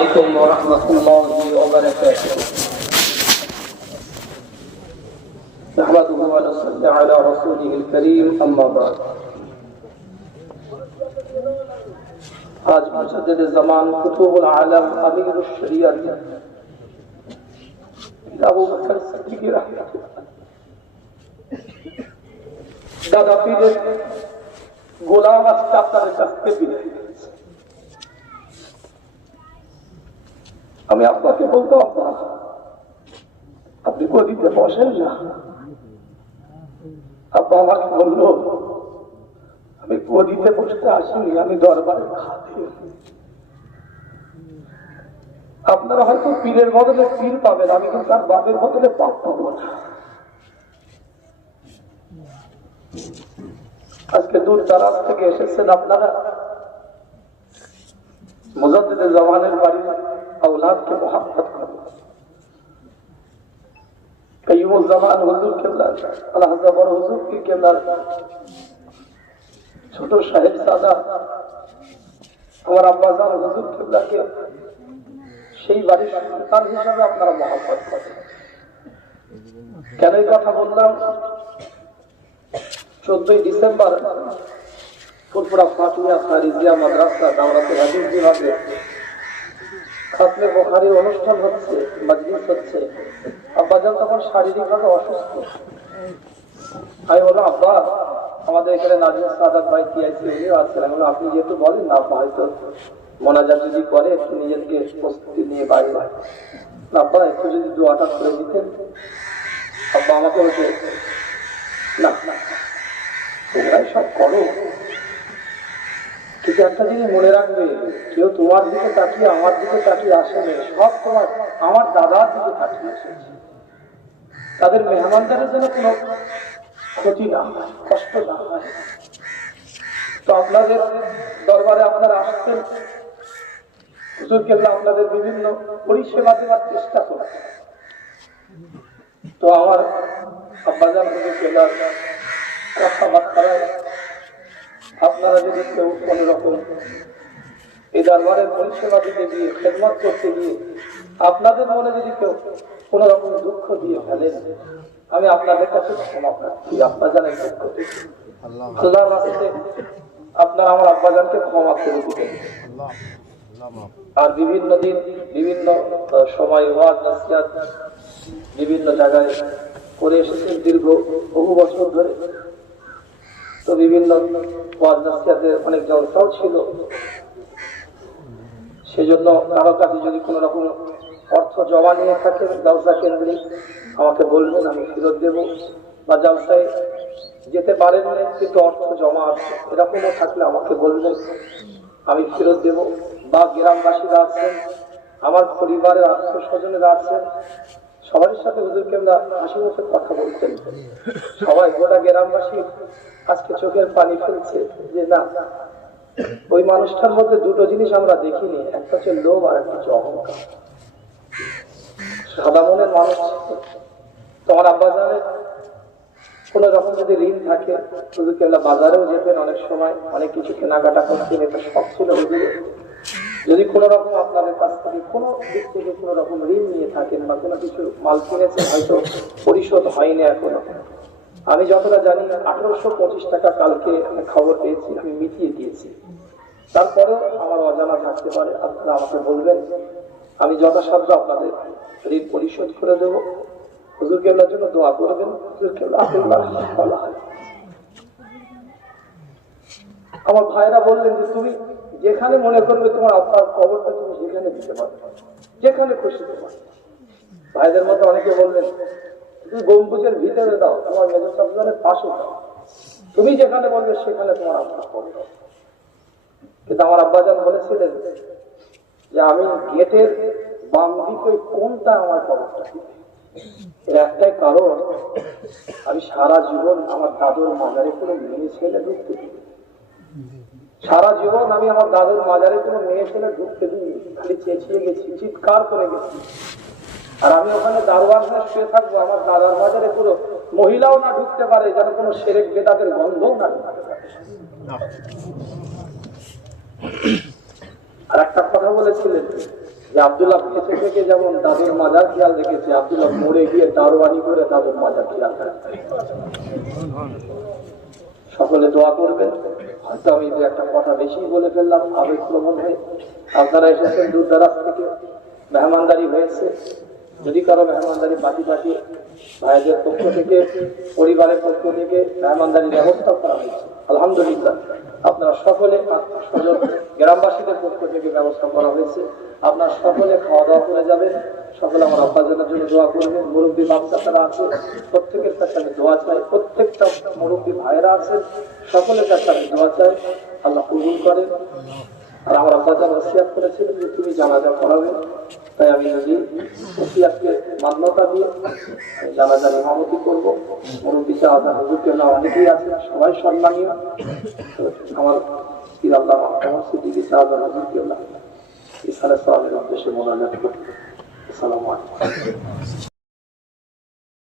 عليكم ورحمة الله وبركاته. نحمده ونصلي على رسوله الكريم أما بعد. आज मुजद्दिद ज़मान कुतुबुल आलम अमीरुश शरीयत আবু বকর সিদ্দিক রাহিমাহুল্লাহ দাদা পীরের গোলাম আজকে আপনাদের কাছ থেকে বিদায় নিয়েছে। আমি আপনাকে বলতো আপনি গদিতে বসেন না। আব্বা আমাকে বললো আমি গদিতে বসতে আসিনি, আমি দরবারে খাতি। আপনারা হয়তো পীরের বদলে পীর পাবেন, আমি কিন্তু তার বাপের বদলে পাপ পাবো না। আজকে দূর দারাজ থেকে এসেছেন আপনারা মুজাদ্দিদ জামানের বাড়ির আওলাদকে মোহাব্বত করেন। কাইয়ুমুল জামান হুজুর কেবলা আল্লাহ জাবর হুজুর কি কেবলার ছোট সাহেব সাদা আমার আব্বাজান হুজুর কেবলাকে সেই বাড়ির সন্তান হিসাবে আপনারা মোহাব্বত করেন। কেন এই কথা বললাম? 14 ডিসেম্বর ফুরফুরা ফাতিহা খারিজিয়া মাদ্রাসা দাওরাতুল হাদিস বিভাগে খাতমে বুখারী অনুষ্ঠান হচ্ছে, মজলিস হচ্ছে। আব্বাজান তখন শারীরিকভাবে অসুস্থ। আমি বললাম আব্বা আমাদের এখানে নাজিম সাদাত ভাই টিআইসি উনিও আছেন। আমি বললাম আপনি যেহেতু বলেন না, আব্বা হয়তো মোনাজাত যদি করে একটু নিজেকে প্রস্তুতি নিয়ে বাইরে না, আব্বা একটু যদি দোয়াটা করে দিতেন। আব্বা আমাকে বলছে না তোমরাই সব করো, কিন্তু একটা জিনিস মনে রাখবে, কেউ তোমার দিকে তাকিয়ে আমার দিকে তাকিয়ে আসেনি, সব তোমার আমার দাদার দিকে তাকিয়ে এসেছে। তাদের মেহমানদারের জন্য কোনো ক্ষতি না হয়, কষ্ট না হয়। তো আপনাদের দরবারে আপনারা আসছেন, হুজুর কেবলা আপনাদের বিভিন্ন পরিষেবা দেওয়ার চেষ্টা করছে। তো আমার আব্বাজান হুজুর কেবলার কথাবার্তায় আপনারা যদি কেউ কোনো রকম এই দরবারের পরিষেবা দিতে গিয়ে খেদমত করতে গিয়ে আপনাদের মনে যদি কেউ কোন রকম দুঃখ দিয়ে ফেলেন, আমি আপনাদের কাছে ক্ষমা প্রার্থী। আব্বাজানের দুঃখ আল্লাহর রাস্তাতে আপনারা আমার আব্বাজানকে ক্ষমা করে দিবেন। আর বিভিন্ন দিন বিভিন্ন সময় ওয়াজ নাসিহত বিভিন্ন জায়গায় করে এসেছেন দীর্ঘ বহু বছর ধরে। তো বিভিন্ন ওয়াজ নাসিহতের অনেক জলসাও ছিল। সেজন্য কারো কাছে যদি কোন রকম অর্থ জমা নিয়ে থাকে জলসা কেন্দ্রে আমাকে বলবেন, আমি ফেরত দেব। বা জলসায় যেতে পারেন না কিন্তু অর্থ জমা আছে এরকমও থাকলে আমাকে বলবেন, আমি ফেরত দেব। বা গ্রামবাসীরা আছেন, আমার পরিবারের আত্মীয় স্বজনেরা আছেন, সবার সাথে হুজুর কেবলা হাসি মুখে কথা বলতেন। সবাই গোটা গ্রামবাসী আজকে চোখের পানি ফেলছে যে না, ওই মানুষটার মধ্যে দুটো জিনিস আমরা দেখিনি, একটা হচ্ছে লোভ আর একটা হচ্ছে অহংকার। সাদা মনের মানুষ। তোমার আব্বাজানের কোন রকম যদি ঋণ থাকে, হুজুর কেবলা বাজারেও যেতেন অনেক সময়, অনেক কিছু কেনাকাটা করতেন, এটা সব ছিল হুজুরের। যদি কোন রকম আপনাদের কাছ থেকে কোন দিক থেকে কোন রকম ঋণ নিয়ে থাকেন বা কোনো কিছু মাল কিনেছেন হয়তো পরিশোধ হয়নি এখনো, আমি যতটা জানি 1825 টাকা কালকে খবর পেয়েছি, আমি মিটিয়ে দিয়েছি। তারপরেও আমার অজানা থাকতে পারে, আপনারা আমাকে বলবেন, আমি যথাসাধ্য আপনাদের ঋণ পরিশোধ করে দেব। হুজুর কেবলার জন্য দোয়া করবেন। হুজুর কেবলা বলা হয়। আমার ভাইরা বললেন যে তুমি যেখানে মনে করবে তোমার আপনার খবরটা তুমি সেখানে দিতে পারবে, যেখানে খুশি তোমার। ভাইদের মধ্যে অনেকে বললেন তুমি গম্বুজের ভিতরে দাও, তোমার মেজর সাবজনের পাশে দাও, তুমি যেখানে বলবে সেখানে তোমার আপনার খবর। কিন্তু আমার আব্বাজান বলেছিলেন যে আমি গেটের বাম দিকে কোনটা আমার খবরটা দিবে। এর একটাই কারণ, আমি সারা জীবন আমার দাদুর মাজারে কোনো মেয়ে ছেলে ঢুকতে দিই, সারা জীবন আমি আমার দাদুর মাজারে কোনো মেয়ে ছেলে ঢুকতে দিই, খালি চেঁচিয়ে গেছি, চিৎকার করে গেছি। আর আমি ওখানে দারোয়ান হয়ে শুয়ে থাকবো, আমার দাদার মাজারে কোনো মহিলাও না ঢুকতে পারে, যেন কোনো সেরেক বেদাতের গন্ধও না ঢুকতে পারে। আর একটা কথা বলেছিলেন যে আব্দুল্লাহ বেঁচে থেকে যেমন দাদুর মাজার খেয়াল রেখেছে, আব্দুল্লাহ মরে গিয়ে দারোয়ানি করে দাদুর মাজার খেয়াল রাখবে। সকলে দোয়া করবেন। হয়তো আমি যে একটা কথা বেশি বলে ফেললাম আবেগপ্রবণ হয়ে। আপনারা এসেছেন দূর দারাজ থেকে, মেহমানদারি হয়েছে। যদি কারো মেহমানদারি বাকি থাকে, ভাইদের পক্ষ থেকে, পরিবারের পক্ষ থেকে মেহমানদারির ব্যবস্থা করা হয়েছে, আলহামদুলিল্লাহ। আপনারা সকলে, স্বজন গ্রামবাসীদের পক্ষ থেকে ব্যবস্থা করা হয়েছে। আপনারা সকলে খাওয়া দাওয়া করে যাবেন। সকলে আমার আব্বাজানের জন্য দোয়া করবেন। মুরব্বী বাচ্চারা আছে, প্রত্যেকের কাছে আমি দোয়া চাই। প্রত্যেকটা মুরব্বী ভাইরা আছে, সকলের কাছে আমি দোয়া চাই, আল্লাহ কবুল করেন। আর আমার আব্বাজান ওসিয়াত করেছিলেন যে তুমি জানাজা পড়াবেন, তাই আমি যদি ওসিয়াতকে মান্যতা দিয়ে জানাজার ইমামতি করবো। মুরব্বী চাচা হুজুরকে না অনেকেই আছেন, সবাই সম্মানীয়। আমার পীর আল্লামা সিদ্দিকী চাচা হুজুরকে না ইসালে সালামের উদ্দেশ্যে মোনাজাত করতে। আসসালামু আলাইকুম।